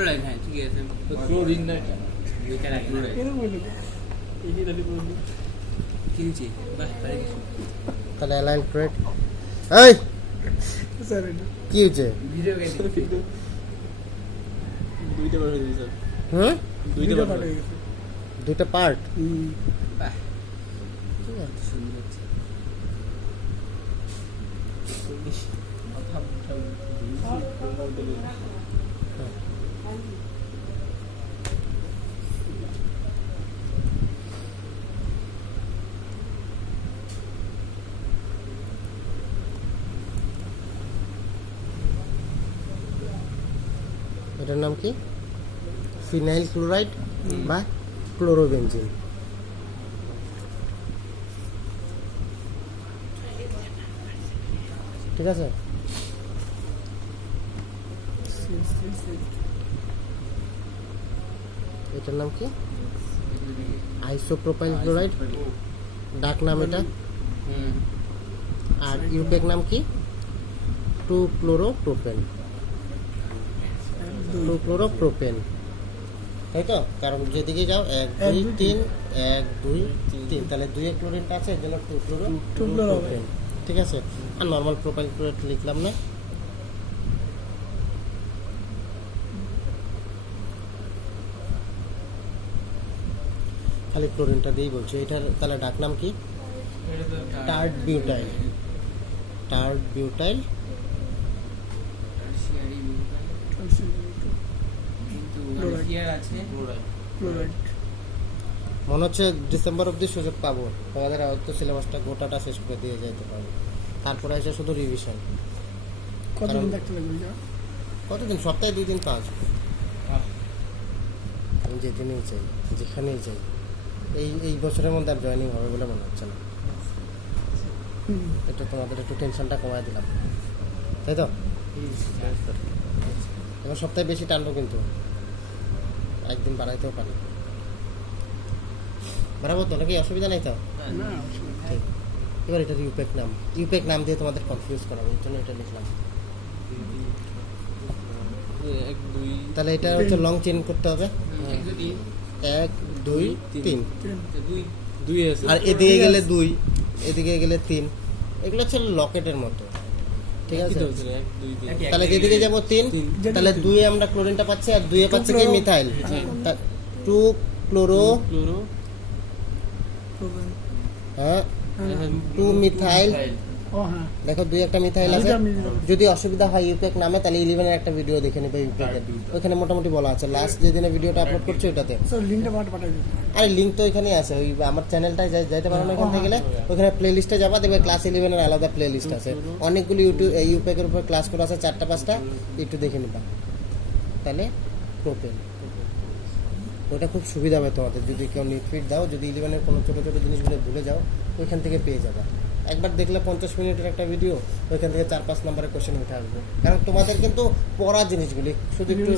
Chloride, হ্যাঁ ঠিক আছে। তো ক্লোরিন না দুইটা লাগে ক্লোরাইড। কেন বলি এই যে দালি বলি কিনছি বাহ তাই কিছু তাহলে অ্যালাইন ক্লোরাইড। এই স্যার এটা কি হয়েছে? ভিডিও গেছে দুইটা বার হয়ে গেছে হুম, দুইটা বার হয়ে গেছে দুইটা পার্ট। বাহ ঠিক আছে, সুন্দর হচ্ছে। কথা এটার নাম কি? ফিনাইল ক্লোরাইড বা ক্লোরোবেনজিন। ঠিক আছে, এটার নাম কি? আইসোপ্রোপাইল ক্লোরাইড, ডাক নাম এটা। হুম আর ইউপেক নাম কি? 2-ক্লোরোপ্রোপেন। 2-ক্লোরোপ্রোপেন, তাই তো? কারণ যেদিকে যাও 1-2-3 1-2-3, তাহলে 2 ক্লোরিনটা আছে, এর জন্য 2-ক্লোরোপ্রোপেন। ঠিক আছে, আর নর্মাল প্রোপাইল ক্লোরাইড লিখলাম না। খালি ক্লোরিনটা দিয়েই বলছি। এটার তাহলে ডাক নাম কি? টার্ড বিউটাইল। টার্ড বিউটাইল টারশিয়ারি কিন্তু রাশিয়ার আছে ক্লোরাইড মনে হচ্ছে ডিসেম্বর অবধি সুযোগ পাবো, তোমাদের হয়তো সিলেবাসটা গোটাটা শেষ করে দিয়ে যেতে পারবো। তারপরে এসে শুধু রিভিশন। কতদিন থাকতে লাগবে যা কতদিন? সপ্তাহে 2 দিন তো আসবে। আমি যেদিনেই চাই, যেখানেই যাই, এই বছরের মধ্যে আর জয়েনিং হবে বলে মনে হচ্ছে না। এটা তোমাদের একটু টেনশনটা কমায় দিলাম, তাই তো? এবার সপ্তাহে বেশি টানবো, কিন্তু একদিন বাড়াইতেও পারি। বাড়াবো তো, নাকি অসুবিধা নেই তো? না ঠিক। এবার এটা ইউপেক নাম। ইউপেক নাম দিয়ে তোমাদের কনফিউজ করাবো, এর জন্য এটা লিখলাম। 1 2 তাহলে এটা হচ্ছে লং চেন করতে হবে। 1 2 1 2 3, 2 2 আছে আর এদিকে গেলে 2, এদিকে গেলে 3। এগুলো হচ্ছে লকেটের মতো। ঠিক আছে, 1 2 3 তাহলে যেদিকে যাবো 3, তাহলে 2 এ আমরা ক্লোরিনটা পাচ্ছি, আর 2 এ পাচ্ছি কি? মিথাইল। 2 ক্লোরো, ক্লোরো হ্যাঁ 2 মিথাইল। ও হ্যাঁ দেখো 2 একটা মিথাইল আছে। এটা আমি দিলাম। যদি অসুবিধা হয় ইউপেক নামে, তাহলে 11 এর একটা ভিডিও দেখে নেবে ইউপেকের। ওখানে মোটামুটি বলা আছে, লাস্ট যেদিনে ভিডিওটা আপলোড করছি ওটাতে। স্যার লিংকটা পাঠাই দিন আরে লিঙ্ক তো এখানেই আছে, ওই আমার চ্যানেলটায় যাইতে পারো না, এখান থেকে গেলে ওখানে প্লে লিস্টে যাবা, দেখবে ক্লাস 11 এর আলাদা প্লে লিস্ট আছে। অনেকগুলো ইউপেকের উপর ক্লাস করা আছে, 4টা-5টা, একটু দেখে নিবা। তাহলে প্রোপেন, ওটা খুব সুবিধা হবে তোমাদের। যদি কেউ নিটফিট দাও, যদি 11 এর কোনো ছোটো ছোটো জিনিসগুলো ভুলে যাও, ওইখান থেকে পেয়ে যাবা। একবার দেখলে 50 মিনিটের একটা ভিডিও, ওইখান থেকে 4-5 নম্বরের কোশ্চেন উঠে আসবে। কারণ তোমাদের কিন্তু পড়া জিনিসগুলি শুধু একটু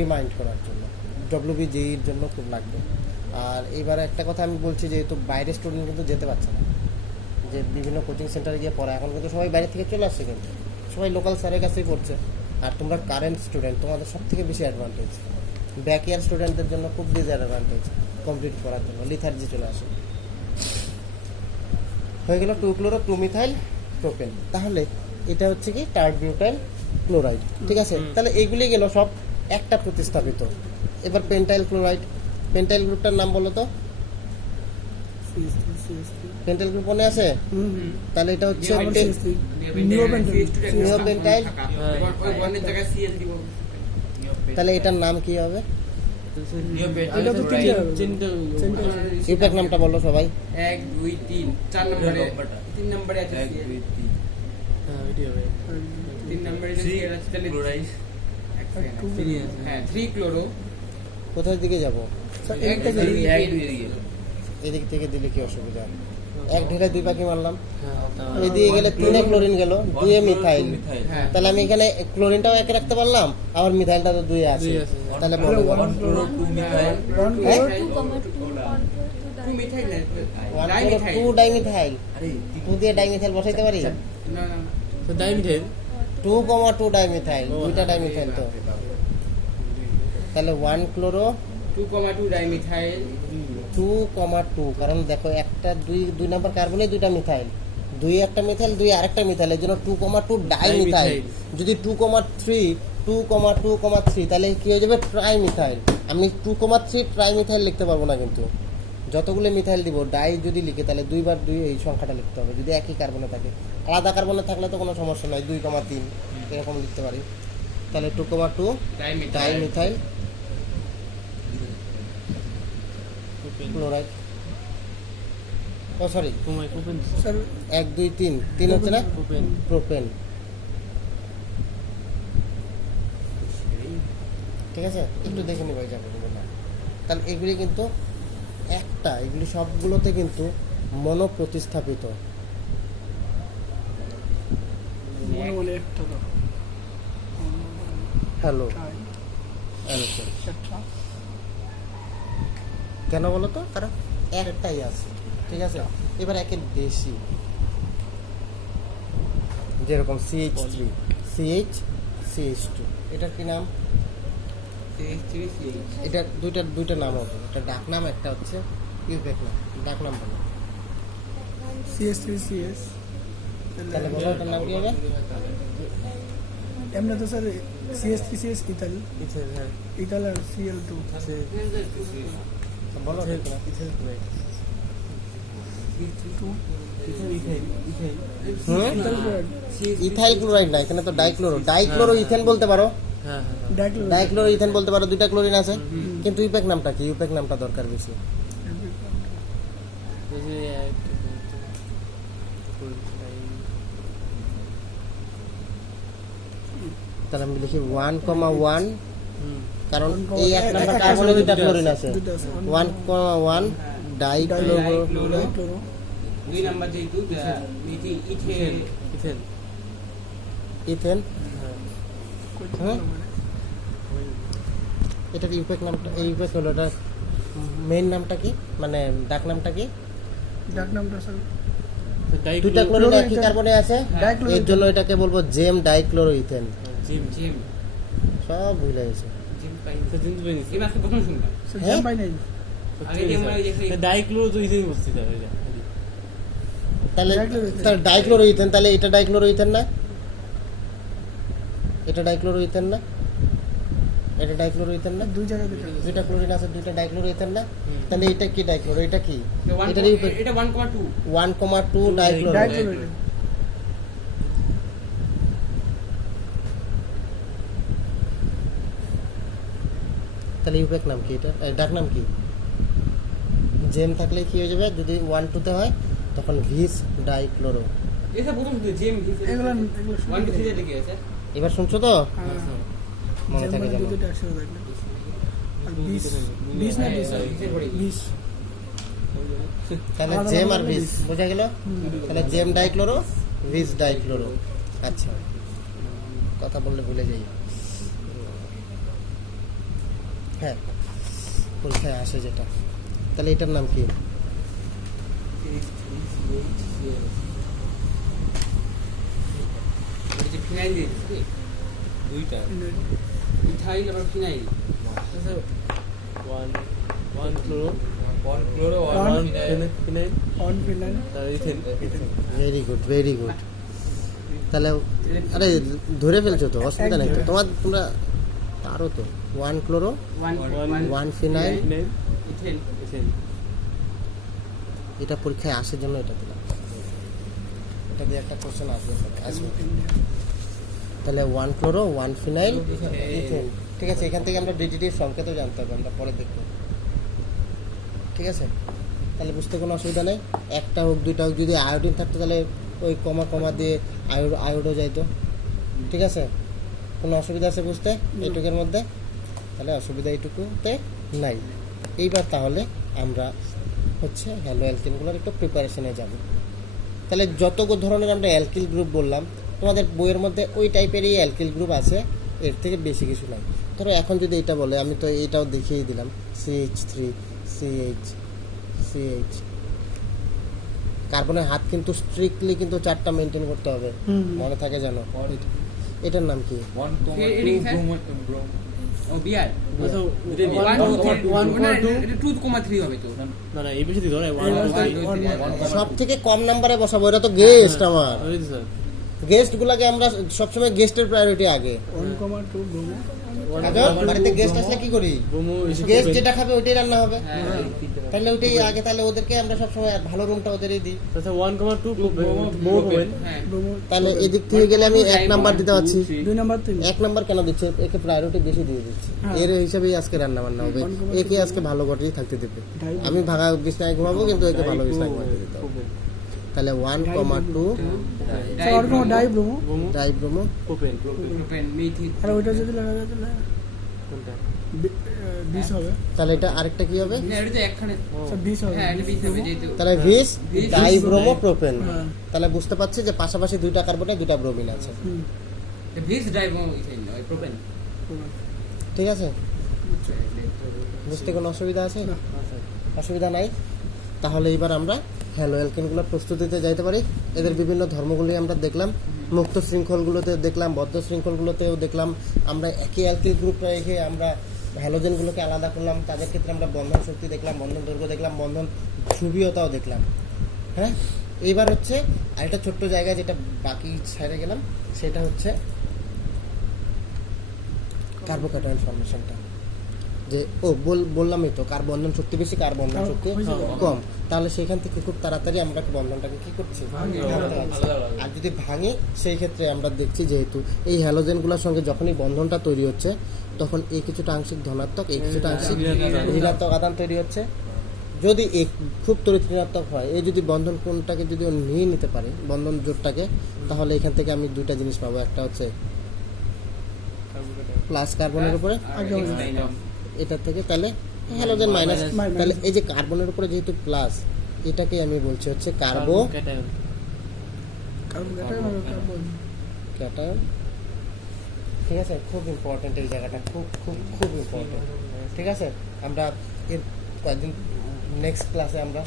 রিমাইন্ড করার জন্য, WBJER জন্য খুব লাগবে। আর এইবার একটা কথা আমি বলছি, যেহেতু বাইরের স্টুডেন্ট কিন্তু যেতে পারছে না, যে বিভিন্ন কোচিং সেন্টারে গিয়ে পড়ে, এখন কিন্তু সবাই বাইরে থেকে চলে আসছে, কিন্তু সবাই লোকাল স্যারের কাছেই পড়ছে। আর তোমরা কারেন্ট স্টুডেন্ট, তোমাদের সব থেকে বেশি অ্যাডভান্টেজ। ব্যাক ইয়ার স্টুডেন্টদের জন্য খুব ডিসঅ্যাডভান্টেজ কমপ্লিট করার জন্য, লিথার্জি চলে আসে। হয়ে গেল 2-ক্লোরো-2-মিথাইল প্রোপেন। তাহলে এটা হচ্ছে কি? টার্ড বিউটাইল ক্লোরাইড। ঠিক আছে, তাহলে এইগুলি গেল সব একটা প্রতিস্থাপিত। এবার পেন্টাইল ক্লোরাইড। পেন্টাইল গ্রুপটার নাম বলো তো? পেন্টাইল গ্রুপ মনে আছে? তাহলে এটা হচ্ছে নিওপেন্টাইল। তাহলে এটার নাম কি হবে? ইউপেক নামটা বলো সবাই। 1 2 3 4 নম্বরে 3 নম্বরে আছে 1 2 3 হ্যাঁ এটি হবে 3 নম্বরে আছে তাহলে ক্লোরাইড হ্যাঁ 3 ক্লোরো। কোথায় দিকে যাব? স্যার এইটা এদিক থেকে দিলে কি অসুবিধা? 1 ঢেলে 2 পাখি মারলাম। এদিকে গেলে 3 ক্লোরিন গেল, 2 মিথাইল। তাহলে আমি এখানে ক্লোরিনটাও 1 রাখতে পারলাম, আবার মিথাইলটা তো 2 আছে। তাহলে বলো 1 ক্লোরো 2 মিথাইল 2 মিথাইল না 2 ডাইমিথাইল। 2 দিয়ে ডাইমিথাইল বসাইতে পারি? না না তো ডাইমিথাইল 2, 2 ডাইমিথাইল, দুইটা ডাইমিথাইল তো। তাহলে 1 ক্লোরো 2,2 ডাইমিথাইল 2,2, কারণ দেখো একটা দুই নাম্বার কার্বনে দুইটা মিথাইল, দুই একটা মিথাইল দুই আরেকটা মিথাইল, এর জন্য 2,2 ডাইমিথাইল। যদি 2,3 তাহলে কি হয়ে যাবে? ট্রাইমিথাইল। আমি 2,3 ট্রাইমিথাইল লিখতে পারবো না, কিন্তু যতগুলো মিথাইল দিব ডাই যদি লিখে তাহলে 2 এই সংখ্যাটা লিখতে হবে, যদি একই কার্বনে থাকে। আলাদা কার্বনে থাকলে তো কোনো সমস্যা নাই, 2,3 এরকম লিখতে পারি। তাহলে 2,2 ডাইমিথাইল ক্লোরাইড, ও সরি স্যার 1 2 3 হচ্ছে না, প্রোপেন। ঠিক আছে, একটু দেখে নিব এই জায়গাগুলো না। তাহলে এগুলি কিন্তু এগুলি সবগুলোতে কিন্তু মনো প্রতিস্থাপিত। মনে মনে একটা দাও হ্যালো, একটা কেন বলো তো? কারণ একটাই আছে, ঠিক আছে। এবার একের বেশি, যেরকম CH3 CH2, এটার কি নাম? এটা দুইটা নাম হবে, একটা ডাক নাম, একটা হচ্ছে ইউপেক নাম। ডাক নাম বলো। CS3CS তাহলে বলো এটার নাম কি হবে? এমনি তো স্যার CS3CS ইথাল হ্যাঁ ইথাল আর Cl2 বলো এটার নাম। ইথাইল ক্লোরাইড না, এখানে তো ডাইক্লোরো ইথেন বলতে পারো, হ্যাঁ ডাইক্লোরো ইথেন বলতে পারো, দুইটা ক্লোরিন আছে। কিন্তু ইউপেক নামটা কি? ইউপেক নামটা দরকার বেশি। তাহলে আমি লিখি 1,1, কারণ এই এক নাম্বার কার্বনে দুইটা ক্লোরিন আছে। 1,1 ডাইক্লোরো ডাইক্লোরো 2 নাম্বার যেহেতু ইথেন ইথেন। কইতে হ্যাঁ? পারবো না। এটার ইউপেক নামটা, এই ইউপেক হলো, এটা মেইন নামটা কি, মানে ডাক নামটা কি? ডাক নামটা স্যার দুইটা ক্লোরিন একই কার্বনে আছে, ডাইক্লোরো এর জন্য এটাকে বলবো জেম ডাইক্লোরো ইথেন। জিম সব ভুলে গেছে। এই মাত্র প্রথম শুনলাম। স্যার হ্যাঁ? জ্যাম পাই নাই আগে যে আমরা যে ডাইক্লোরো তো ইথেন বলছি তাহলে ডাইক্লোরো ইথেন। তাহলে ডাইক্লোরো ইথেন, তাহলে এটা ডাইক্লোরো ইথেন না? এটা ডাইক্লোরো ইথেন না? এটা ডাইক্লোরো ইথেন না? দুই জায়গায় দিতে হবে দুইটা ক্লোরিন আছে, দুইটা ডাইক্লোরো ইথেন না? তাহলে এটা কি ডাইক্লোরো? এটা কি? এটা এটা 1,2 1,2 ডাইক্লোরো। Dichloro ethane. তাহলে ইউপেক নাম কি? এটা ডাক নাম কি? জেম থাকলে কি হয়ে যাবে? যদি 1,2 তে হয় তখন ভিস ডাইক্লোরো। এটা প্রথম তো জিম এগুলো 1 2 3 লিখে আছে। এবার শুনছো তো? হ্যাঁ, মনে জ্যাম থাকে মানে যেন। দুটো একসাথে থাকলে আর 20 না 20 তাহলে আলাদা জেম আর আলাদা ভিস, ভিস। বোঝা গেল? তাহলে জেম ডাইক্লোরো, ভিস ডাইক্লোরো। আচ্ছা, কথা বললে ভুলে যাই। হ্যাঁ, পরীক্ষায় আসে যেটা। তাহলে এটার নাম কি? এই যে ফিনাইল দিয়েছি দুইটা ইথাইল আর phenyl. One chloro One phenyl on phenyl তার ethane very good, very good. তাহলে আরে ধরে ফেলছো তো, অসুবিধা নেই তো। তোমরা আরও তো 1 ক্লোরো 1 ফিনাইল। ইথেন ইথেন এটা পরীক্ষায় আসার জন্য এটা দিলাম, এটা দিয়ে একটা কোশ্চেন আসবে। তাহলে 1 ক্লোরো 1 ফিনাইল ইথেন। ঠিক আছে, এখান থেকে আমরা ডিডিটির সংকেতও জানতে হবে, আমরা পরে দেখব। ঠিক আছে, তাহলে বুঝতে কোনো অসুবিধা নেই। একটা হোক দুইটা হোক, যদি আয়োডিন থাকতো তাহলে ওই কমা দিয়ে আয়োডও যাইতো। ঠিক আছে, কোনো অসুবিধা আছে বুঝতে এইটুকের মধ্যে? তাহলে অসুবিধা এইটুকুতে নাই। এইবার তাহলে আমরা হচ্ছে হ্যালো অ্যালকিনগুলোর একটু প্রিপারেশনে যাব। তাহলে যত ধরনের আমরা অ্যালকিল গ্রুপ বললাম, তোমাদের বইয়ের মধ্যে ওই টাইপেরই অ্যালকিল গ্রুপ আছে, এর থেকে বেশি কিছু নাই। ধরো এখন যদি এটা বলে, আমি তো এইটাও দেখিয়ে দিলাম, CH3 CH কার্বনের হাত কিন্তু স্ট্রিক্টলি কিন্তু 4টা মেনটেন করতে হবে, মনে থাকে জানো। এটার নাম কি? ও বিআর আচ্ছা, দুটোই বিয়ার। 1 2 3 1,2 এটা 2,3 হবে তো না না এই বেশি দিতে হবে 1,2 সব থেকে কম নাম্বারে বসাবো, এটা তো গেস্ট আমার। ওই তো স্যার গেস্ট গুলাকে আমরা সবসময় গেস্টের প্রায়োরিটি আগে। 1,2 ব্রহ্ম আগে বাড়িতে গেস্ট আসলে কি করি, ব্রহ্ম গেস্ট যেটা খাবে ওইটাই রান্না হবে, হ্যাঁ তাহলে ওইটাই আগে, তাহলে ওদেরকে আমরা সবসময় ভালো রুমটা ওদেরই দিই। আচ্ছা 1,2 মোমো পাবেন। হ্যাঁ ব্রহ্ম তাহলে এদিক থেকে গেলে আমি 1 নাম্বার দিতে পারছি। 2 নাম্বার 3 1 নাম্বার কেন দিচ্ছে, একে প্রায়োরিটি বেশি দিয়ে দিচ্ছি, হ্যাঁ। এর হিসাবেই আজকে রান্না বান্না হবে, একে আজকে ভালো ঘরেই থাকতে দেবে। ঢাই- আমি ভাঙা বিছনায় ঘুমাবো কিন্তু একে ভালো বিছনায় ঘুমাতে দিতে হবে। তাহলে 1,2 স্যার ওরকম ডাই ব্রহ্ম মোমো ডাই ব্রোমো কোপেন প্রোপেন মেথি আর ওইটা যদি লাগা যায় তাহলে কোনটা 20 হবে তাহলে এটা আরেকটা কি হবে, না এটা তো একখানে স্যার 20 হবে হ্যাঁ এটা 20 হবে যেহেতু তাহলে ভিস ভিস, ডাই ব্রোমো প্রোপেন। হ্যাঁ। তাহলে বুঝতে পারছি যে পাশাপাশি দুইটা কার্বনে দুইটা ব্রোমিন আছে, হুম ভিস ড্রাইভ ইথেন ওই প্রোপেন ঠিক আছে? বুঝতে কোনো অসুবিধা আছে? না। অসুবিধা নাই। তাহলে এবার আমরা হ্যালো অ্যালকেনগুলো প্রস্তুতিতে যাইতে পারি। এদের বিভিন্ন ধর্মগুলি আমরা দেখলাম, মুক্ত শৃঙ্খলগুলোতে দেখলাম, বদ্ধ শৃঙ্খলগুলোতেও দেখলাম। আমরা একই অ্যালকিল গ্রুপ রেখে আমরা হ্যালোজেনগুলোকে আলাদা করলাম, তাদের ক্ষেত্রে আমরা বন্ধন শক্তি দেখলাম, বন্ধন দৈর্ঘ্য দেখলাম, বন্ধন ধ্রুবীয়তাও দেখলাম। হ্যাঁ, এইবার হচ্ছে আরেকটা ছোট্ট জায়গা যেটা বাকি ছেড়ে গেলাম, সেটা হচ্ছে কার্বোক্যাটায়ন ফর্মেশনটা। যে বললামই তো, কার বন্ধন শক্তি বেশি, কার বন্ধন শক্তি কম, তাহলে সেখান থেকে খুব তাড়াতাড়ি আমরা বন্ধনটাকে কি করছি, ভাঙতে পারছি। আর যদি ভাঙি সেই ক্ষেত্রে আমরা দেখছি যেহেতু এই হ্যালোজেনগুলোর সঙ্গে যখনই বন্ধনটা তৈরি হচ্ছে তখন এই কিছুটা আংশিক ধনাত্মক, এই কিছুটা আংশিক ঋণাত্মক আদান তৈরি হচ্ছে। যদি খুব তড়িৎ ঋণাত্মক হয়, এই যদি বন্ধন কোণটাকে যদি ও নিয়ে নিতে পারে, বন্ধন জোটটাকে, তাহলে এখান থেকে আমি দুইটা জিনিস পাবো। একটা হচ্ছে প্লাস কার্বনের উপরে, এটা থেকে তাহলে হ্যালোজেন মাইনাস, তাহলে এই যে কার্বনের উপরে যেহেতু প্লাস, এটাকে আমি বলছি হচ্ছে কার্বো কারণ এটা হবে কার্বন ক্যাটায়ন। ঠিক আছে, খুব ইম্পর্টেন্ট এই জায়গাটা, খুব খুব খুব ইম্পর্টেন্ট। ঠিক আছে, আমরা এর কয়েকদিন নেক্সট ক্লাসে আমরা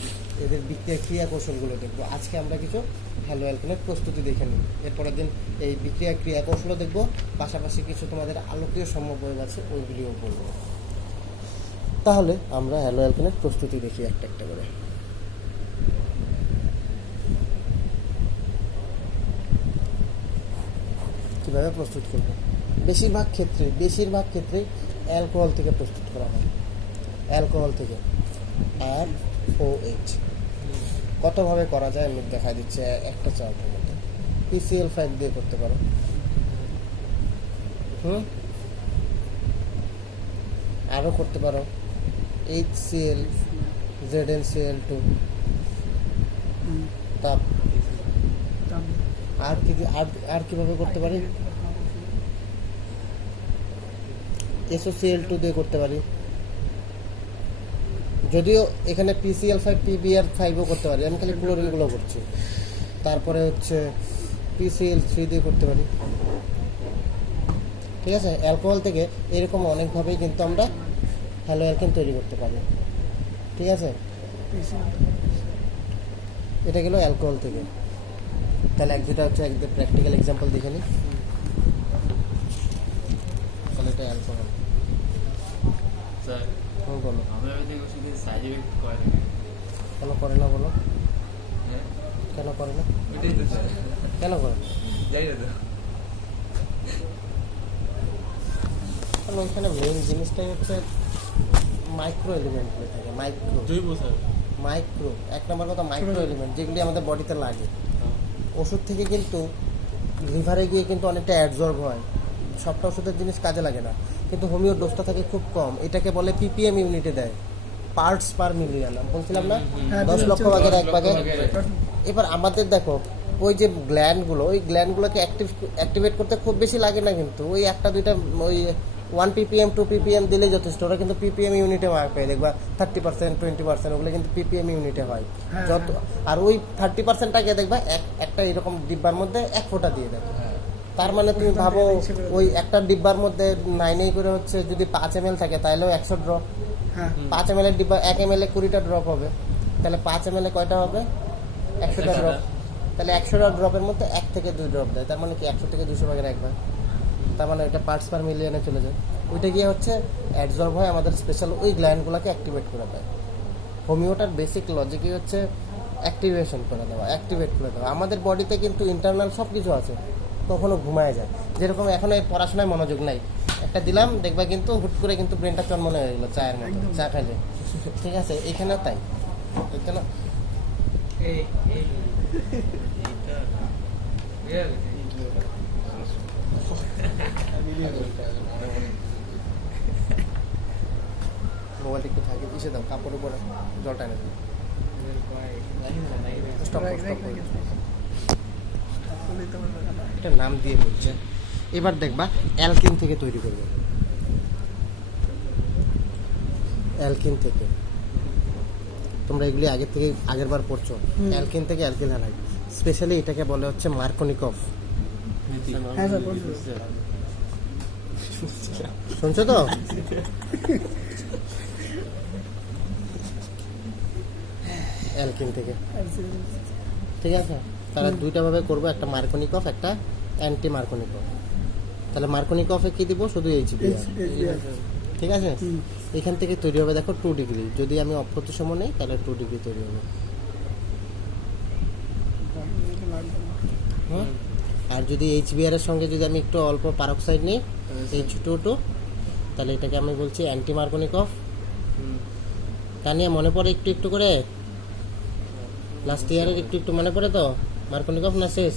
এদের বিক্রিয়া ক্রিয়া কৌশলগুলো দেখবো। আজকে আমরা কিছু হ্যালো অ্যালকেনের প্রস্তুতি দেখে নিই, এরপরের দিন এই বিক্রিয়া ক্রিয়া কৌশলও দেখবো, পাশাপাশি কিছু তোমাদের আলোকীয় সম্ভাবনা আছে ওইগুলিও বলবো। তাহলে আমরা হ্যালো অ্যালকেনের প্রস্তুতি দেখি একটা একটা করে। কিভাবে প্রস্তুত করব, বেশিরভাগ ক্ষেত্রেই অ্যালকোহল থেকে প্রস্তুত করা হয়, অ্যালকোহল থেকে। আর OH কতভাবে করা যায় আমি দেখা দিচ্ছে একটা চার্টের মধ্যে। PCl5 দিয়ে করতে পারো, আরও করতে পারো HCl, ZnCl2, তাপ। আর কিভাবে করতে পারি, SOCl2 দিয়ে করতে পারি, যদিও এখানে PCl5 PbR5ও করতে পারি, আমি খালি ক্লোরিনগুলো করছি। তারপরে হচ্ছে PCl3 দিয়ে করতে পারি। ঠিক আছে, অ্যালকোহল থেকে এরকম অনেকভাবেই কিন্তু আমরা হ্যালো অ্যালকেন তৈরি করতে পারি। ঠিক আছে, এটা গেল অ্যালকোহল থেকে। তাহলে এক দুটা হচ্ছে একদম প্র্যাকটিক্যাল এক্সাম্পল দেখে নিই। তাহলে এটা অ্যালকোহল, স্যার বলো আমরা ওইদিকে শুধু সাইড ইফেক্ট করে কেন করে না, বলো হ্যাঁ কেন করে না, ওইটাই তো স্যার কেন করে না? যাই না তো কারণ ওইখানে মেইন জিনিসটাই হচ্ছে মাইক্রো এলিমেন্টগুলো থাকে, জৈব স্যার মাইক্রো এক নম্বর কথা মাইক্রো এলিমেন্ট, যেগুলি আমাদের বডিতে লাগে। ওষুধ থেকে কিন্তু লিভারে গিয়ে কিন্তু অনেকটা অ্যাবজর্ব হয়, সবটা ওষুধের জিনিস কাজে লাগে না, কিন্তু হোমিও ডোজটা থাকে খুব কম। এটাকে বলে ppm ইউনিটে দেয়, পার্টস পার মিলিয়ন। আমি বলছিলাম না 10 লক্ষ ভাগের এক ভাগে। এবার আমাদের দেখো ওই যে গ্ল্যান্ডগুলো, ওই গ্ল্যান্ডগুলোকে অ্যাক্টিভেট করতে খুব বেশি লাগে না, কিন্তু ওই একটা দুইটা ওই 1 ppm 2 ppm দিলেই যথেষ্ট। ওরা কিন্তু ppm ইউনিটে মার্ক পায়, দেখবা 30% 20% ওগুলো কিন্তু ppm ইউনিটে হয়। যত আর ওই 30%টাকে দেখবা একটা এরকম ডিব্বার মধ্যে 1 ফোঁটা দিয়ে দেবে। তার মানে তুমি ভাবো ওই একটা ডিব্বার মধ্যে 9 করে হচ্ছে যদি 5 ml থাকে তাহলেও 100 ড্রপ। 5 ml এর ডিব্বা 1 ml 20টা ড্রপ হবে, তাহলে 5 ml কয়টা হবে, 100টা ড্রপ। তাহলে 100টা ড্রপের মধ্যে 1 থেকে 2 ড্রপ দেয়, তার মানে কি 100 থেকে 200 ভাগের 1 ভাগ। তার মানে এটা পার্টস পার মিলিয়নে চলে যায়। ওইটা গিয়ে হচ্ছে অ্যাডজর্ব হয় আমাদের স্পেশাল ওই গ্ল্যান্ডগুলোকে অ্যাক্টিভেট করে দেয়। হোমিওটার বেসিক লজিকই হচ্ছে অ্যাক্টিভেশন করে দেওয়া, অ্যাক্টিভেট করে দেওয়া। আমাদের বডিতে কিন্তু ইন্টারনাল সব কিছু আছে, কখনো ঘুমায় যায়। যেরকম এখন এই পড়াশোনায় মনোযোগ নাই, একটা দিলাম দেখবা কিন্তু হুট করে কিন্তু ব্রেনটা চনমনে হয়ে গেলো চায়ের মতো, চা খাইলে। ঠিক আছে, এখানে তাই বুঝছো না? মোবাইলটা একটু থাকে পিছিয়ে দাও, কাপড় উপরে জলটা এনে দেবে। Stop করো, stop করো। এটা নাম দিয়ে বলছে। এবার দেখবা অ্যালকিন থেকে তৈরি করবে, অ্যালকিন থেকে। তোমরা এগুলি আগের বার পড়ছো, অ্যালকিন থেকে অ্যালকিল হ্যালাইড। স্পেশালি এটাকে বলে হচ্ছে মার্কনিকফ। হ্যাঁ স্যার বলুন। শুনছো তো? অ্যালকিন থেকে, ঠিক আছে। তারা দুইটা ভাবে করবো, একটা মার্কনিকফ, একটা অ্যান্টি মার্কনিকফ। তাহলে মার্কনিকফে কি দিব? শুধু এইচবিআর, ঠিক আছে। এখান থেকে তৈরি হবে দেখো 2 ডিগ্রি। যদি আমি অপ্রতিসম নেই তাহলে 2 ডিগ্রি তৈরি হবে। হ্যাঁ, আর যদি এইচবিআর এর সঙ্গে যদি আমি একটু অল্প পারক্সাইড নিই, H2O2, তাহলে এটাকে আমি বলছি অ্যান্টি মার্কনিকফ। তা নিয়ে মনে পড়ে একটু একটু করে? লাস্ট ইয়ারের একটু মনে পড়ে তো? মার্কনিকফ না শেষ?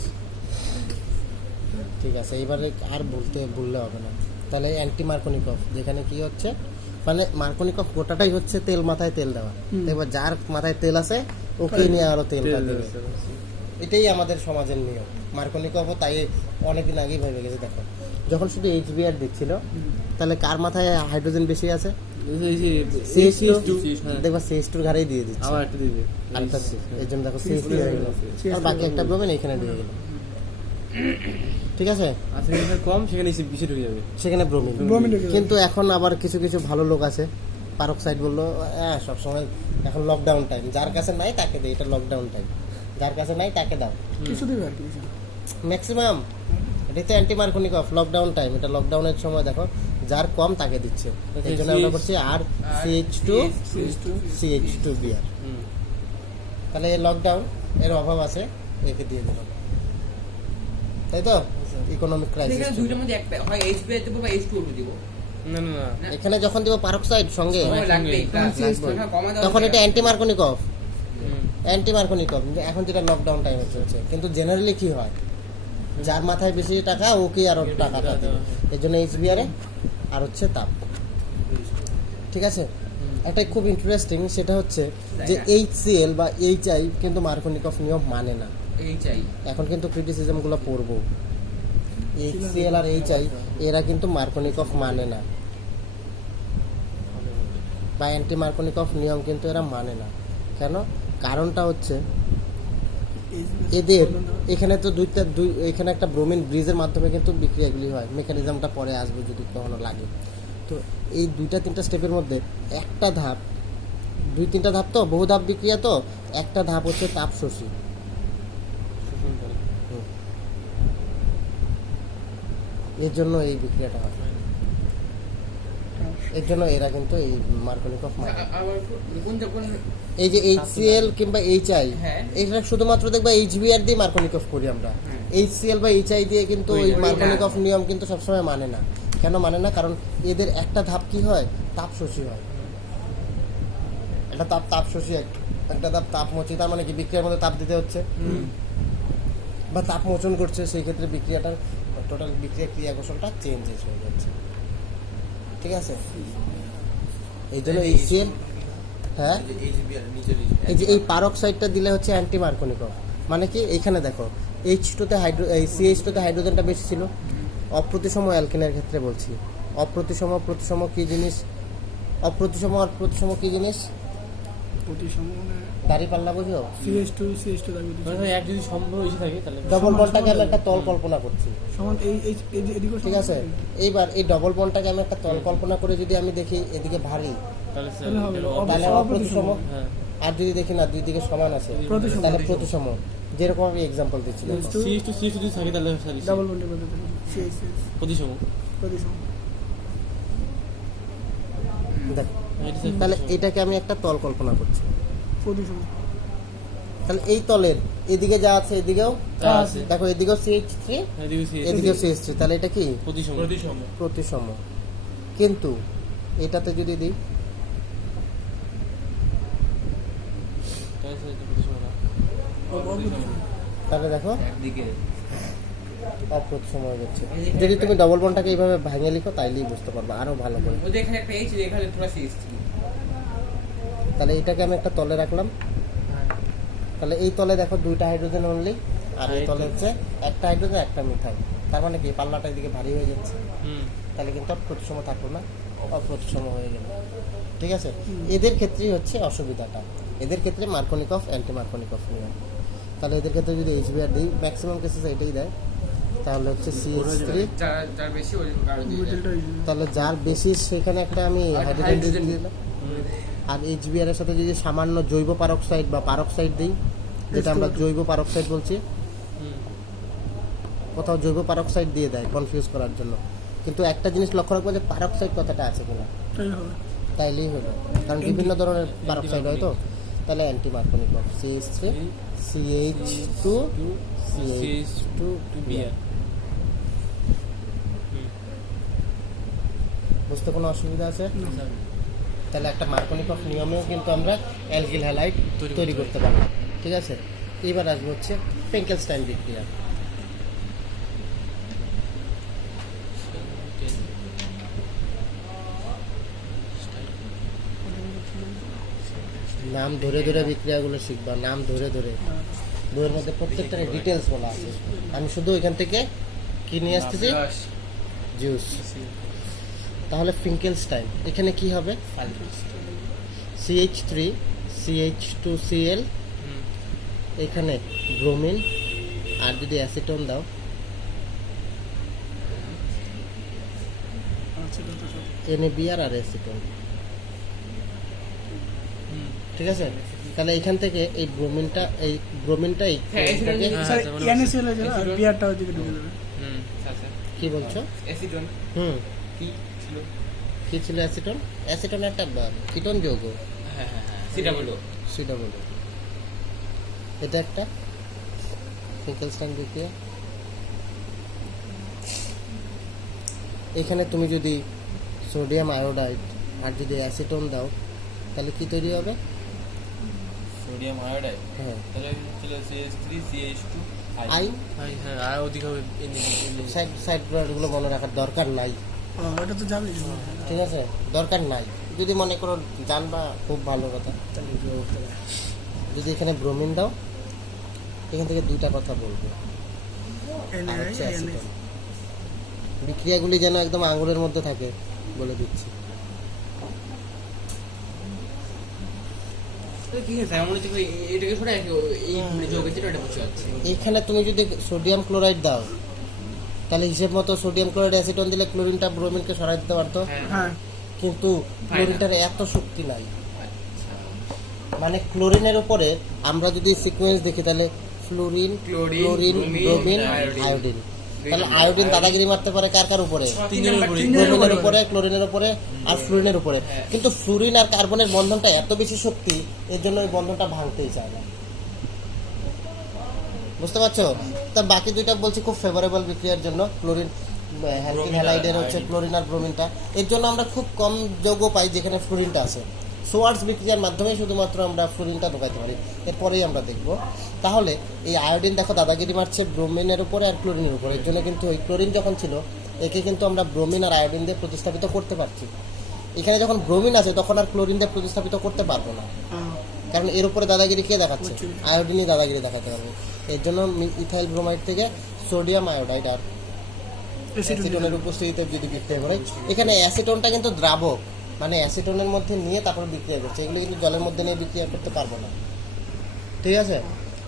ঠিক আছে, এবারে আর ভুললে হবে না। তাহলে অ্যান্টি মার্কনিকফ, যেখানে কি হচ্ছে মানে মার্কনিকফ গোটাটাই হচ্ছে তেল, মাথায় তেল দেওয়া। এবার যার মাথায় তেল আছে ওকে নিয়ে আরো তেলটা দেবে। এটাই আমাদের সমাজের নিয়ম। মার্কনিকফও তাই অনেকদিন আগেই ভেবে গেছে। দেখো যখন শুধু এইচবিআর দিচ্ছিল, তাহলে কার মাথায় হাইড্রোজেন বেশি আছে? দেখবা CH2 ঘাড়েই দিয়ে দিচ্ছে, আবার একটা দিবে আরেকটা এই জন্য দেখো CH2 হয়ে গেল, আর বাকি একটা ব্রোমিন এখানে দিয়ে গেল। ঠিক আছে, আচ্ছা যেখানে কম সেখানে বেশি ঢুকে যাবে। সেখানে ব্রোমিন। কিন্তু এখন আবার কিছু কিছু ভালো লোক আছে, পারক্সাইড বললো হ্যাঁ সবসময় এখন লকডাউন টাইম, যার কাছে নাই তাকে দেয়, এটা লকডাউন টাইম, যার কাছে নাই তাকে দাও কিছু দেবে আর কি ম্যাক্সিমাম। এটা তো অ্যান্টি মার্কনিকফ, লকডাউন টাইম, এটা লকডাউনের সময় দেখো যার কম তাকে দিচ্ছে। এই জন্য আমরা করছি আর CH2Br। তাহলে এই লকডাউন এর অভাব আছে, একে দিয়ে দিলাম, তাই তো? Economic crisis. এখানে দুইটার মধ্যে একটা হয় এইচবিআই দেব বা H2O2 দেব। না না না, এখানে যখন দিব পারক্সাইড সঙ্গে, সময় লাগবে, তখন এটা অ্যান্টি মার্কনিকফ, অ্যান্টি মার্কনিকফ। এখন যেটা লকডাউন টাইমে চলছে। কিন্তু জেনারেলি কি হয়, যার মাথায় বেশি টাকা ওকে আরো টাকাটা দেবে। এই জন্য এইচবিআর আর হচ্ছে তাপ। ঠিক আছে, একটা খুব ইন্টারেস্টিং সেটা হচ্ছে যে HCl বা HI কিন্তু মার্কনিকফ নিয়ম মানে না। HI এখন কিন্তু ক্রিটিসিজম গুলো পড়বো। HCl আর HI এরা কিন্তু মার্কনিকফ মানে না, বা অ্যান্টি মার্কনিকফ নিয়ম কিন্তু এরা মানে না। কেন? কারণটা হচ্ছে এদের এখানে তো এখানে একটা ব্রোমিন ব্রিজের মাধ্যমে কিন্তু বিক্রিয়াগুলি হয়। মেকানিজমটা পরে আসবে যদি কখনো লাগে। তো এই 2-3টা স্টেপের মধ্যে একটা ধাপ, 2-3টা ধাপ তো বহু ধাপ বিক্রিয়া, তো একটা ধাপ হচ্ছে তাপ শোষী। এর জন্য এই বিক্রিয়াটা হয়, এর জন্য এরা কিন্তু এই মার্কনিকফ মানে। এই যে HCl কিংবা HI, এটা শুধুমাত্র দেখবা HBr দিয়ে মার্কনিকফ করি আমরা। HCl বা HI দিয়ে কিন্তু ওই মার্কনিকফ নিয়ম কিন্তু সবসময় মানে না। কেন মানে না? কারণ এদের একটা ধাপ কি হয়, তাপ শোষী হয়। একটা তাপ শোষী, একটা ধাপ তাপ মোচী। তার মানে কি বিক্রিয়ার মধ্যে তাপ দিতে হচ্ছে বা তাপ মোচন করছে, সেই ক্ষেত্রে বিক্রিয়াটার টোটাল বিক্রিয়া ক্রিয়া কৌশলটা চেঞ্জ হয়ে যাচ্ছে। ঠিক আছে, এই জন্য HCl, হ্যাঁ এই যে এই পারক্সাইডটা দিলে হচ্ছে অ্যান্টি মার্কনিকফ। মানে কি, এইখানে দেখো H2তে CH2তে হাইড্রোজেনটা বেশি ছিল। অপ্রতিসম অ্যালকিনের ক্ষেত্রে বলছি। প্রতিসম কি জিনিস? অপ্রতিসম আর প্রতিসম কি জিনিস? দাড়ি পাল্লা বুঝো? CH2 দাবি মানে এক যদি সম্ভব এসে থাকে তাহলে ডবল বন্ডটাকে আমি একটা তল কল্পনা করছি, সমান এই এদিকে ঠিক আছে। এইবার এই ডবল বন্ডটাকে আমি একটা তল কল্পনা করে যদি আমি দেখি এদিকে ভারী, তাহলে অপ্রতিসম। আর যদি দেখি না দুই দিকে সমান আছে, তাহলে প্রতিসম। যেরকম আমি এক্সাম্পল দিচ্ছিলাম, CH2 যদি থাকে তাহলে ডাবল বন্ডের মধ্যে CH প্রতিসম। তাহলে এটাকে আমি একটা তল কল্পনা করছি। প্রতিসম তাহলে এই তলের এদিকে যা আছে এদিকেও তা আছে। দেখো, এদিকেও CH3 এদিকে সি এদিকেও CH3, তাহলে এটা কি প্রতিসম প্রতিসম। কিন্তু এটাতে যদি দিই তাহলে সেটা প্রতিসম না। তাহলে দেখো একদিকে অপ্রতিসম হয়ে যাচ্ছে। যদি তুমি ডবল বন্ডটাকে এইভাবে ভাঙে লিখো তাইলেই বুঝতে পারবে আরো ভালো করে। ওদের এখানে একটা এইচ এখানে থোড়া সিএস ছিল। তাহলে এটাকে আমি একটা তলে রাখলাম। তাহলে এই তলে দেখো দুইটা হাইড্রোজেন অনলি, আর এই তলে হচ্ছে একটা হাইড্রোজেন একটা মিথাইল। তার মানে কি পাল্লাটা এদিকে ভারী হয়ে যাচ্ছে, হুম তাহলে কিন্তু আর প্রতিসম থাকলো না, অপ্রতিসম হয়ে গেল। ঠিক আছে, এদের ক্ষেত্রেই হচ্ছে অসুবিধাটা, এদের ক্ষেত্রে মার্কনিকফ অ্যান্টি মার্কনিকফ নিয়ম। তাহলে এদের ক্ষেত্রে যদি HBr দিই, ম্যাক্সিমাম কেসেস এটাই দেয়, তাহলে হচ্ছে CH3। যার বেশি ওই কারণে দিয়ে দেয়। মেটেলটা তাহলে যার বেশি সেখানে একটা আমি আর হাইড্রোজেন হাইড্রোজেন দিয়ে দিলাম। আর HBr এর সাথে যদি সামান্য জৈব পারক্সাইড বা পারক্সাইড দিই, যেটা আমরা জৈব পারক্সাইড বলছি, হুম কোথাও জৈব পারক্সাইড দিয়ে দেয় কনফিউজ করার জন্য। কিন্তু একটা জিনিস লক্ষ্য রাখবো যে পারক্সাইড কথাটা আছে কিনা, তাই হবে। তাইলেই হলো, কারণ বিভিন্ন ধরনের পারক্সাইড হয় তো। তাহলে anti মার্কনিকফ CH3 CH2 CH2 to bear বুঝতে কোনো অসুবিধা আছে? তাহলে একটা মার্কনিকফ নিয়মেও কিন্তু আমরা অ্যালকিল হ্যালাইড তৈরি করতে পারবো। ঠিক আছে, এবার আসবো হচ্ছে ফিঙ্কেলস্টাইন বিক্রিয়া। নাম ধরে ধরে বিক্রিয়াগুলো শিখবা, নাম ধরে ধরে। বইয়ের মধ্যে প্রত্যেকটার ডিটেলস বলা আছে, আমি শুধু এখান থেকে কি নিয়ে আসতেছি, জুস। তাহলে ফিঙ্কেলস্টাইন এখানে কি হবে, CH3 CH2Cl, এখানে ব্রোমিন, আর যদি অ্যাসিটন দাও আচ্ছা কথা সব NaBr আর অ্যাসিটন। ঠিক আছে, তাহলে এখান থেকে এই ব্রোমিনটা এই হ্যাঁ, অ্যাসিটন এটাকে- হ্যাঁ, স্যার যেমন NaCl আছে না, আর বিয়ারটা ওইদিকে ঢুকে যাবে। হুম আচ্ছা কি বলছো? অ্যাসিটন হুম, কি ছিল কি ছিল অ্যাসিটন? অ্যাসিটন একটা কিটন যৌগ, হ্যাঁ হ্যাঁ হ্যাঁ সেটা বলো। সেটা বলো। এটা একটা ফিঙ্কেলস্টাইন বিক্রিয়া। এখানে তুমি যদি সোডিয়াম আয়োডাইড আর যদি অ্যাসিটন দাও, তাহলে কি তৈরি হবে? সোডিয়াম আয়োডাইড, হ্যাঁ, তাহলে ছিল CH3 CH2 আই হ্যাঁ হ্যাঁ আর ওদিকে হবে সাইড প্রোডাক্টগুলো মনে রাখার দরকার নাই। ওটা তো যাবে ঠিক আছে, দরকার নাই। যদি মনে করো জানবা খুব ভালো কথা। যদি এখানে ব্রোমিন দাও, এখান থেকে দুইটা কথা বলবো, আর হচ্ছে অ্যাসিটন। বিক্রিয়াগুলি যেন একদম আঙুলের মধ্যে থাকে বলে দিচ্ছি। কি হয়েছে এমন হচ্ছে কি, এটাকে সরে এই যোগের জন্য এটা বসে আছে। এখানে তুমি যদি সোডিয়াম ক্লোরাইড দাও, তাহলে হিসেব মতো সোডিয়াম ক্লোরাইড অ্যাসিটন দিলে ক্লোরিনটা ব্রোমিনকে সরাই দিতে পারতো, হ্যাঁ কিন্তু ক্লোরিনটার এত শক্তি নাই। মানে ক্লোরিনের উপরে আমরা যদি সিকোয়েন্স দেখি, তাহলে fluorine chlorine, chlorine bromine, bromine iodine. Iodine. তাহলে আয়োডিন দাদাগিরি মারতে পারে কার কার উপরে? ব্রোমিনের উপরে, ক্লোরিনের উপরে আর ফ্লুরিনের উপরে। কিন্তু ফ্লুরিন আর কার্বনের বন্ধনটা এত বেশি শক্তি, এর জন্য ওই বন্ধনটা ভাঙতেই চায় না। বুঝতে পারছো? তা বাকি দুইটা বলছি খুব ফেভারেবল বিক্রিয়ার জন্য। ক্লোরিন অ্যালকিল হ্যালাইডের হচ্ছে ক্লোরিন আর ব্রোমিনটা, এর জন্য আমরা খুব কম যৌগ পাই যেখানে ফ্লুরিনটা আছে। সোয়ার্টস বিক্রিয়ার মাধ্যমে শুধুমাত্র আমরা ফ্লুরিনটা ঢোকাতে পারি, এরপরেই আমরা দেখব। তাহলে এই আয়োডিন দেখো দাদাগিরি মারছে ব্রোমিনের উপরে আর ক্লোরিনের উপরে, এর জন্য কিন্তু ওই ক্লোরিন যখন ছিল একে কিন্তু আমরা ব্রোমিন আর আয়োডিন দিয়ে প্রতিস্থাপিত করতে পারছি। এখানে যখন ব্রোমিন আছে তখন আর ক্লোরিন দিয়ে প্রতিস্থাপিত করতে পারবো না, কারণ এর উপরে দাদাগিরি কে দেখাচ্ছে? আয়োডিনই দাদাগিরি দেখাতে পারবে। এর জন্য ইথাইল ব্রোমাইড থেকে সোডিয়াম আয়োডাইড আর অ্যাসিটনের উপস্থিতিতে যদি বিক্রিয়া করে, এখানে অ্যাসিটনটা কিন্তু দ্রাবক, মানে অ্যাসিটনের মধ্যে নিয়ে তারপর বিক্রিয়া করছে, এগুলো কিন্তু জলের মধ্যে নিয়ে বিক্রিয়া করতে পারবো না। ঠিক আছে,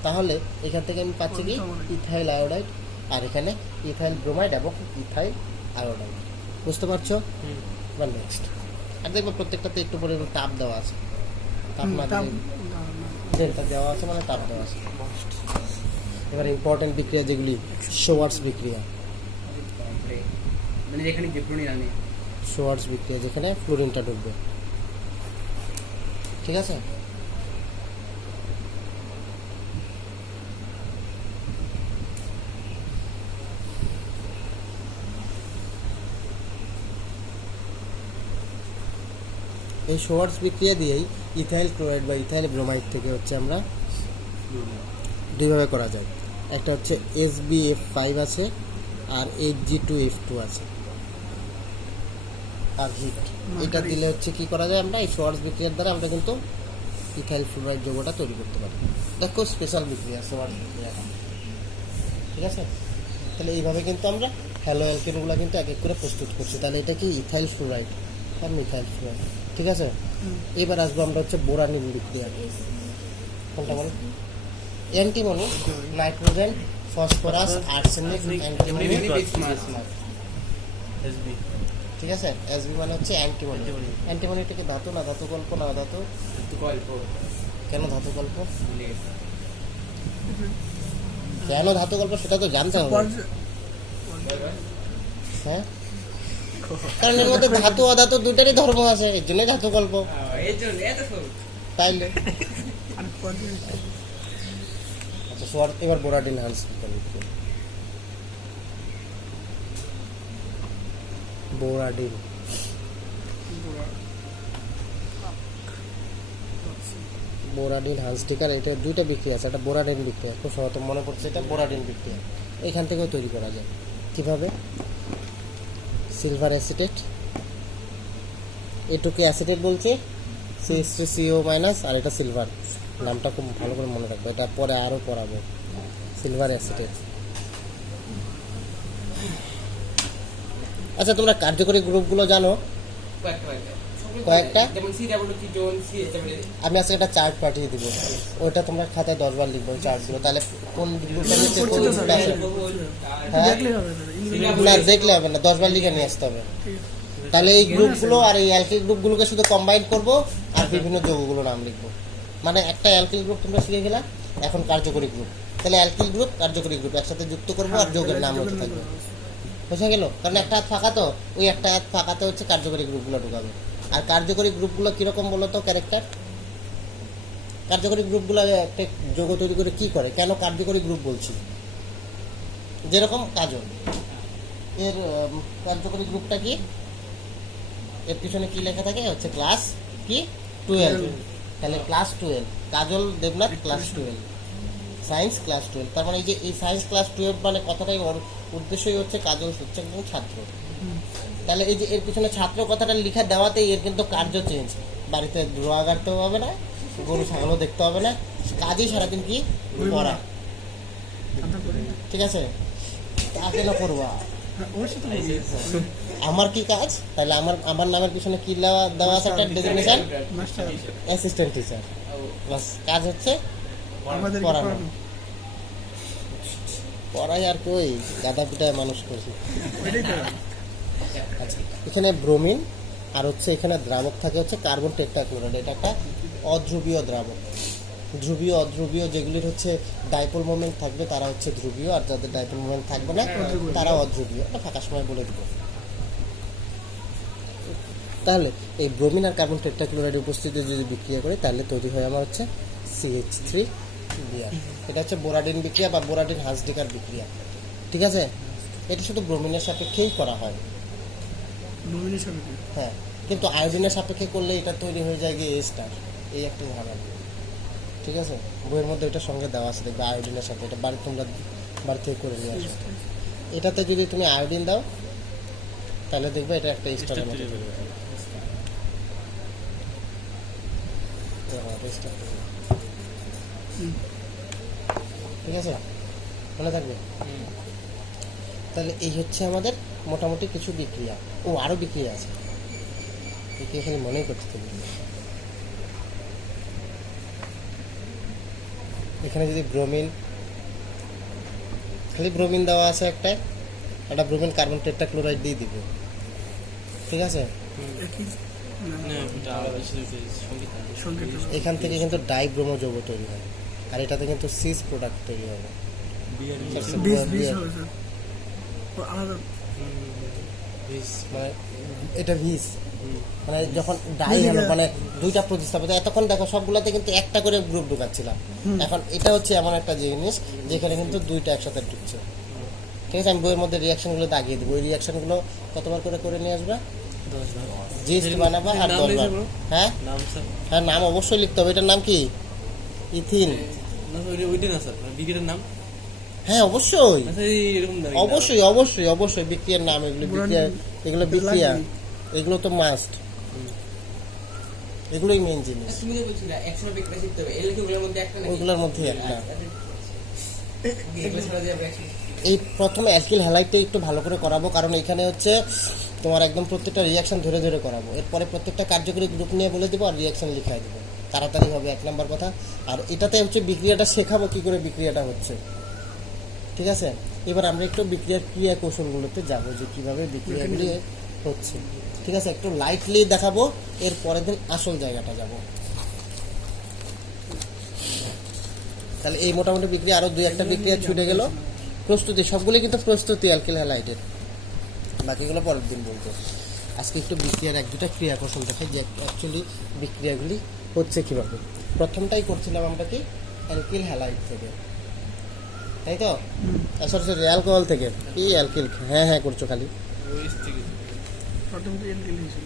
তাহলে এখান থেকে আমি পাচ্ছি কি ইথাইল আয়োডাইড, আর এখানে ইথাইল ব্রোমাইড এবং ইথাইল আয়োডাইড। বুঝতে পারছো? এবার নেক্সট, আর দেখবো প্রত্যেকটাতে একটু পরিমাণ তাপ দেওয়া আছে, তাপ না দিলে ডেল্টা দেওয়া আছে মানে তাপ দেওয়া আছে। এবার ইম্পর্টেন্ট বিক্রিয়া যেগুলি, শোয়ার্টস বিক্রিয়া। মানে যেখানে যে ক্লোরিন আনে, শোয়ার্টস বিক্রিয়া যেখানে ফ্লোরিনটা ঢুকবে। ঠিক আছে? এই শোয়ার্টস বিক্রিয়া দিয়েই ইথাইল ক্লোরাইড বা ইথাইল ব্রোমাইড থেকে হচ্ছে আমরা দুইভাবে করা যায়। একটা হচ্ছে SbF5 আছে আর Hg2F2 আছে আর হিট। এটা দিলে হচ্ছে কি করা যায়, আমরা এই শোয়ার্টস বিক্রিয়ার দ্বারা আমরা কিন্তু ইথাইল ফ্লোরাইড যৌগটা তৈরি করতে পারি। দেখো স্পেশাল বিক্রিয়া শোয়ার্টস বিক্রিয়াটা, ঠিক আছে? তাহলে এইভাবে কিন্তু আমরা হ্যালো অ্যালকেনগুলো কিন্তু এক এক করে প্রস্তুত করছি। তাহলে এটা কি ইথাইল ফ্লোরাইড আর মিথাইল ফ্লোরাইড, ঠিক আছে? এবার আসবো আমরা হচ্ছে বোরানিন বিক্রিয়া। কোনটা বলো? Antimony, nitrogen, phosphorus, arsenic, antimony, SB ঠিক আছে? Sb মানে হচ্ছে অ্যান্টিমনি। অ্যান্টিমনিটা কি ধাতু না ধাতু কল্প না ধাতু? কেন ধাতু কল্প? কেন ধাতু কল্প সেটা তো জানতে হবে, হ্যাঁ? কারণ এর মধ্যে ধাতু অধাতু দুটারই ধর্ম আছে, এর জন্য ধাতু কল্প। তাইলে আচ্ছা, এবার বোরাডিন হান্স বোরাডিন বোরাডিন হান্সটিকার, এটা দুইটা বিক্রিয়া আছে। একটা বোরাডিন বিক্রিয়া, খুব সহজে মনে পড়ছে, এটা বোরাডিন বিক্রিয়া। এখান থেকেও তৈরি করা যায়। কিভাবে? সিলভার অ্যাসিটেট, এটুকু অ্যাসিটেট বলছি, CH2CO মাইনাস, আর এটা সিলভার। নামটা খুব ভালো করে মনে রাখবো, এটা পরে আরও পড়াবো। Silver acetate. আচ্ছা, তোমরা কার্যকরী গ্রুপগুলো জানো? কয়েকটা? যেমন CH জোন, আমি আজকে একটা চার্ট পাঠিয়ে দিব, ওইটা তোমরা খাতায় 10 বার লিখবো চার্টগুলো। তাহলে কোন গ্রুপের নিচে কোন গ্রুপটা আছে, হ্যাঁ? না দেখলে হবে না, 10 বার লিখে নিয়ে আসতে হবে। তাহলে এই গ্রুপগুলো আর এই অ্যালকিল গ্রুপগুলোকে শুধু কম্বাইন করব আর বিভিন্ন যৌগগুলো নাম লিখবো। মানে একটা অ্যালকিল গ্রুপ তোমরা শিখে গেলে, এখন কার্যকরী গ্রুপ। তাহলে অ্যালকিল গ্রুপ, কার্যকরী গ্রুপ একসাথে যুক্ত করবো আর যৌগের নাম হতে থাকবে। বুঝে গেল? কারণ একটা হাত ফাঁকা, তো ওই একটা হাত ফাঁকাতে হচ্ছে কার্যকরী গ্রুপগুলো ঢুকাবে। আর কার্যকরী গ্রুপগুলো কীরকম বলো তো ক্যারেক্টার? কার্যকরী গ্রুপগুলো একটা যৌগ তৈরি করে কি করে, কেন কার্যকরী গ্রুপ বলছি? যেরকম কাজল, এর কার্যকরী গ্রুপটা কি? এর পিছনে কি লেখা থাকে? হচ্ছে ক্লাস কি 12। তাহলে ক্লাস 12, কাজল দেবনাথ ক্লাস 12, সায়েন্স ক্লাস 12। তার মানে এই যে এই সায়েন্স ক্লাস 12 মানে কথাটাই ওর উদ্দেশ্যই হচ্ছে কাজল হচ্ছে একজন ছাত্র। তাহলে এই যে এর পিছনে ছাত্র কথাটা লিখা দেওয়াতেই এর কিন্তু কার্য চেঞ্জ। বাড়িতে ধোয়া কাটতেও হবে না, গরু ছাগলও দেখতে হবে না, কাজেই সারাদিন কি পড়া, ঠিক আছে? তা কেন করবা? আমার কি কাজ? তাহলে আমার নামের পিছনে কি দেওয়া আছে? একটা ডেজিগনেশন, অ্যাসিস্ট্যান্ট টিচার। বাস, কাজ হচ্ছে পড়ানো। পড়াই আর কই, গাদা পিটায় মানুষ করছি। আচ্ছা, এখানে ব্রোমিন আর হচ্ছে এখানে দ্রাবক থাকে হচ্ছে কার্বন টেট্রাক্লোরাইড। এটা একটা অধ্রুবীয় দ্রাবক। ধ্রুবীয় অধ্রুবীয় যেগুলির হচ্ছে ডাইপোল মোমেন্ট থাকবে তারা হচ্ছে ধ্রুবীয়, আর যাদের ডাইপোল মোমেন্ট থাকবে না তারা অধ্রুবীয়। এটা ফাঁকা সময় বলে দিব। তাহলে এই ব্রোমিন আর কার্বন টেট্রাক্লোরাইড উপস্থিতি যদি বিক্রিয়া করে তাহলে তৈরি হয় আমার হচ্ছে CH3Br। এটা হচ্ছে বোরাডিন বিক্রিয়া বা বোরাডিন হান্সডিকার বিক্রিয়া, ঠিক আছে? এটা শুধু ব্রোমিনের সাপেক্ষেই করা হয়, হ্যাঁ। কিন্তু আয়োডিনের সাপেক্ষে করলে এটা তৈরি হয়ে যায় গিয়ে A*, এই একটা ধারণা, ঠিক আছে? বইয়ের মধ্যে এটার সঙ্গে দেওয়া আছে, দেখবে আয়োডিনের সাথে। এটা তোমরা বাড়ি থেকে করে নিয়ে আসো। এটাতে যদি তুমি আয়োডিন দাও তাহলে দেখবে এটা একটা স্টারের মতো তৈরি হবে। ঠিক আছে, মনে থাকবে। তাহলে এই হচ্ছে আমাদের মোটামুটি কিছু বিক্রিয়া। ও আরো বিক্রিয়া আছে, বিক্রিয়া খালি মনেই করতে হবে। এখানে যদি ব্রোমিন, খালি ব্রোমিন দেওয়া আছে একটা ব্রোমিন কার্বন টেট্রাক্লোরাইড দিয়ে দিব, ঠিক আছে? এখান থেকে কিন্তু ডাইব্রোমো যৌগ তৈরি হয়, আর এটাতে কিন্তু সিস প্রোডাক্ট তৈরি হবে। এটা ভিস, মানে যখন ডাই হলো মানে দুইটা প্রতিস্থাপিত, এতক্ষণ দেখো সবগুলোতে কিন্তু একটা করে গ্রুপ ঢুকাচ্ছিলাম, এখন এটা হচ্ছে এমন একটা জিনিস যেখানে কিন্তু দুইটা একসাথে ঢুকছে। ঠিক আছে, আমি বইয়ের মধ্যে রিয়াকশনগুলো দাগিয়ে দেবো, ওই রিয়াকশনগুলো কতবার করে নিয়ে আসবা, 10 বার। জিস্ট বানাবা আর নাম 10 লিখে বার। বলো। হ্যাঁ নাম স্যার হ্যাঁ, নাম অবশ্যই লিখতে হবে। এটার নাম কি? ইথিন। না স্যার ওইটা না স্যার বিক্রিয়ার নাম। হ্যাঁ অবশ্যই আচ্ছা এরকম দামি অবশ্যই অবশ্যই অবশ্যই বিক্রিয়ার নাম, এগুলো বিক্রিয়া, এগুলো বিক্রিয়া, এগুলো তো মাস্ট, এগুলোই মেন জিনিস, তুমি যে বলছিলে 100 বিক্রিয়া শিখতে হবে, এর ওগুলোর মধ্যে একটা নাকি? ওগুলোর মধ্যে একটা। এগুলো ছাড়া দিয়ে আমরা 100 এই প্রথমে অ্যালকিল হ্যালাইডটা একটু ভালো করে করাবো, কারণ এখানে হচ্ছে তোমার একদম প্রত্যেকটা রিয়াকশন ধরে ধরে করাবো, এরপরে প্রত্যেকটা কার্যকরী গ্রুপ নিয়ে বলে দেবো আর রিয়াকশন লিখাই দেবো, তাড়াতাড়ি হবে 1 নাম্বার কথা। আর এটাতে হচ্ছে বিক্রিয়াটা শেখাবো কি করে বিক্রিয়াটা হচ্ছে। ঠিক আছে, এবার আমরা একটু বিক্রিয়ার ক্রিয়া কৌশলগুলোতে যাবো যে কিভাবে বিক্রিয়াগুলি হচ্ছে। ঠিক আছে, একটু লাইটলি দেখাবো, এর পরের দিন আসল জায়গাটা যাব। তাহলে এই মোটামুটি বিক্রিয়া, আরো 2-1টা বিক্রিয়া ছুটে গেল। প্রস্তুতি, সবগুলো কিন্তু প্রস্তুতি অ্যালকিল হ্যালাইডের, বাকিগুলো পরের দিন বলবো। আজকে একটু বিক্রিয়ার 1-2টা ক্রিয়া কৌশল দেখাই যে অ্যাকচুয়ালি বিক্রিয়াগুলি হচ্ছে কিভাবে। প্রথমটাই করছিলাম আমরা কি অ্যালকিল হ্যালাইড থেকে, তাই তো? সরি অ্যালকোহল থেকে। কি অ্যালকিল? হ্যাঁ হ্যাঁ করছো খালি। ওইস থেকে প্রথম তো এলকেল হয়েছিল,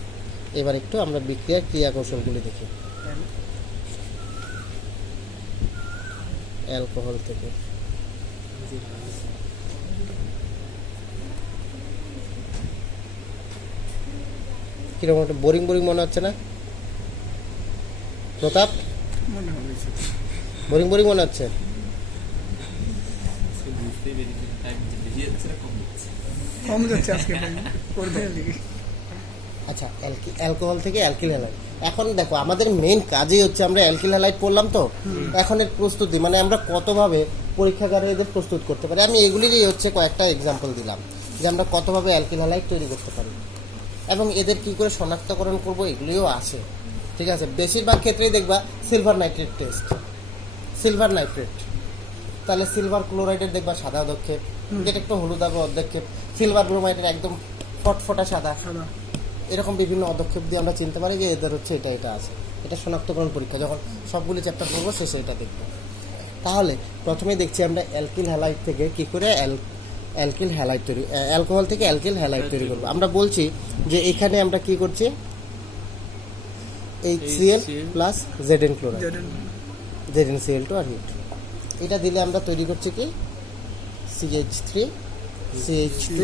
এবার একটু আমরা বিক্রিয়ার ক্রিয়া কৌশলগুলি দেখি। অ্যালকোহল থেকে কিরকম একটা বোরিং বোরিং মনে হচ্ছে না প্রতাপ? মনে হয়েছে বোরিং বোরিং মনে হচ্ছে? বুঝতেই পেরেছি টাইম বেশি যাচ্ছে না কম যাচ্ছে। কম যাচ্ছে আজকে টাইম করতে লিখে। আচ্ছা, অ্যালকোহল থেকে অ্যালকিল হ্যালাইড। এখন দেখো আমাদের মেইন কাজই হচ্ছে আমরা অ্যালকিল হ্যালাইড পড়লাম তো, এখন এর প্রস্তুতি মানে আমরা কতভাবে পরীক্ষাগারে এদের প্রস্তুত করতে পারি, আমি এগুলিরই হচ্ছে কয়েকটা এক্সাম্পল দিলাম যে আমরা কতভাবে অ্যালকিল হ্যালাইড তৈরি করতে পারি এবং এদের কি করে শনাক্তকরণ করব, এগুলিও আছে। ঠিক আছে, বেশিরভাগ ক্ষেত্রেই দেখবা silver nitrate test, silver nitrate, তাহলে সিলভার ক্লোরাইডের দেখবা সাদা অধক্ষেপ, যেটা একটু হলুদাবে অধক্ষেপ, সিলভার ব্রোমাইডের একদম ফটফটা সাদা, সাদা এরকম বিভিন্ন পদক্ষেপ দিয়ে আমরা চিনতে পারি যে এদের হচ্ছে এটা এটা আছে। এটা শনাক্তকরণ পরীক্ষা, যখন সবগুলি চ্যাপ্টার পড়বো শেষে এটা দেখবো। তাহলে প্রথমে দেখছি আমরা অ্যালকিল হ্যালাইড থেকে কি করে অ্যালকিল হ্যালাইড তৈরি, অ্যালকোহল থেকে অ্যালকিল হ্যালাইড তৈরি করবো। আমরা বলছি যে এখানে আমরা কি করছি, HCl plus Zn chloride, ZnCl2 আর হিট, এটা দিলে আমরা তৈরি করছি কি CH3 CH2।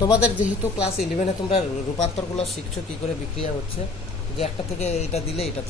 তোমাদের যেহেতু ক্লাস 11-এ তোমরা রূপান্তরগুলো শিখছো কি করে বিক্রিয়া হচ্ছে, যে একটা থেকে এটা দিলে এটা